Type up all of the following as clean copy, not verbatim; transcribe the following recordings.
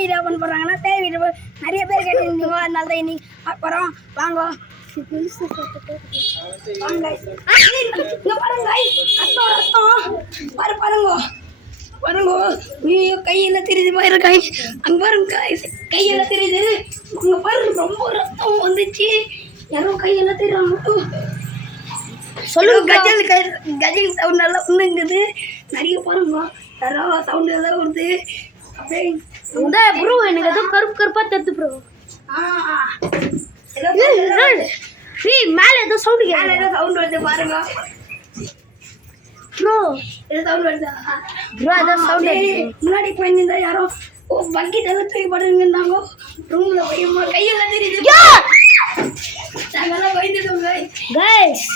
Video open பண்ணுறாங்கன்னா பேய் video நிறைய பேர் கேட்டுருந்தீங்க. அதனால தான் இன்னைக்கு அப்புறம் வாங்க பாருங்க ஐயோ கையெல்லாம் தெரியுது பாரு காய் அங்கே பாருங்க கையெல்லாம் தெரியுது அங்கே பாருங்க ரொம்ப ரத்தம் வந்துச்சு யாரோ கையெல்லாம் தெரியுறாங்க சொல்லுங்க கஜல் சவுண்ட் நல்லா ஒன்றுங்குது நிறைய பாருங்க யாரோ சவுண்ட் எல்லாம் வருது அப்படியே ப்ரோ எனக்கு ஏதோ கருப்பாக தத்து ப்ரோ மேலே ஏதோ சவுண்டு மேலே ஏதோ சவுண்ட் வருது பாருங்க ப்ரோ ஏதோ சவுண்ட் வருதா ப்ரோ ஏதோ சவுண்ட் முன்னாடி போயிருந்தா யாரோ பக்கெட் எல்லாம் தூக்கி போட்டுருந்தாங்க ரூமில் போய் கையெல்லாம் தெரியுது நாங்கெல்லாம் பயந்துட்டோம் கைஸ்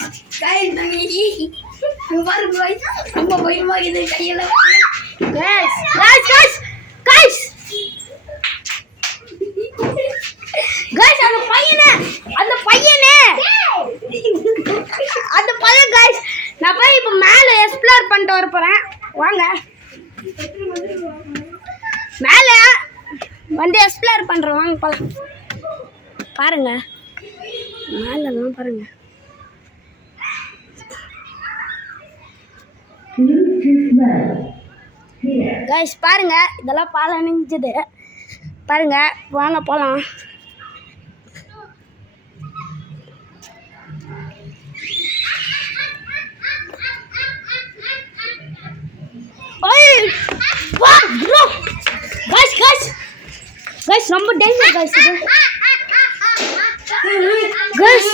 நாங்கள் பாருங்க ரொம்ப பயமாக இருக்குது கையெல்லாம் guys guys guys guys guys அந்த பையன் கைஸ் நான் போய் இப்போ மேலே எக்ஸ்ப்ளோர் பண்ணிட்டு வர போகிறேன் வாங்க மேலே வந்து எக்ஸ்ப்ளோர் பண்ணுறேன் வாங்க போகலாம் பாருங்க மேலெல்லாம் பாருங்க கைஸ் பாருங்க இதெல்லாம் பாலம் அணிஞ்சது பாருங்க வாங்க போகலாம் கைஸ் ரொம்ப டேஞ்சர் கைஸ் இது கைஸ்